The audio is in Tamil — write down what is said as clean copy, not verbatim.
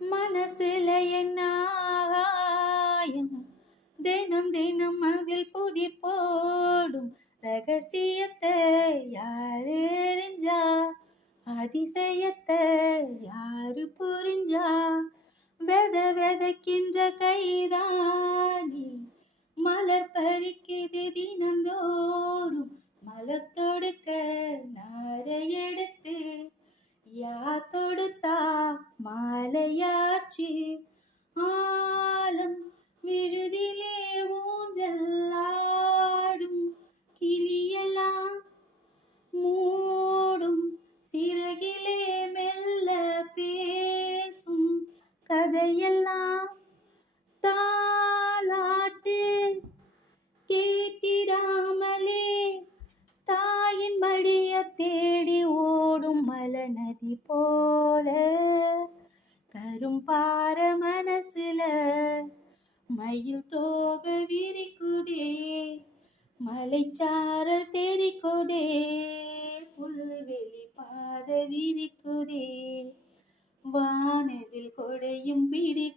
மனசுல என்ன ஆகாயம், தினம் தினம் அதில் புதிர் போடும் ரகசியத்தை யாரு அறிஞ்சா, அதிசயத்தை யாரு புரிஞ்சா. விதைக்கின்ற கைதானி மலர் பறிக்குது தினந்தோறும், மலர் தொடுக்க நாரை எடுத்து யார் தொடுத்தா மாலையாச்சு. ஆலம் விழுதிலே ஊஞ்சல் ஆடும் கிளியெல்லாம் மூடும் சிறகிலே மெல்ல பேசும் கதையெல்லாம் தாலாட்டு கேட்டிடாமலே தாயின் மடிய தேடி ஓடும் மலநதி போல கரும்பார மனசுல மயில் தோக விரிக்குதே, மலைச்சாரல் தெரிக்குதே, புல்வெளி பாத விரிக்குதே, வானவில் கொடையும் பிடிக்குதே.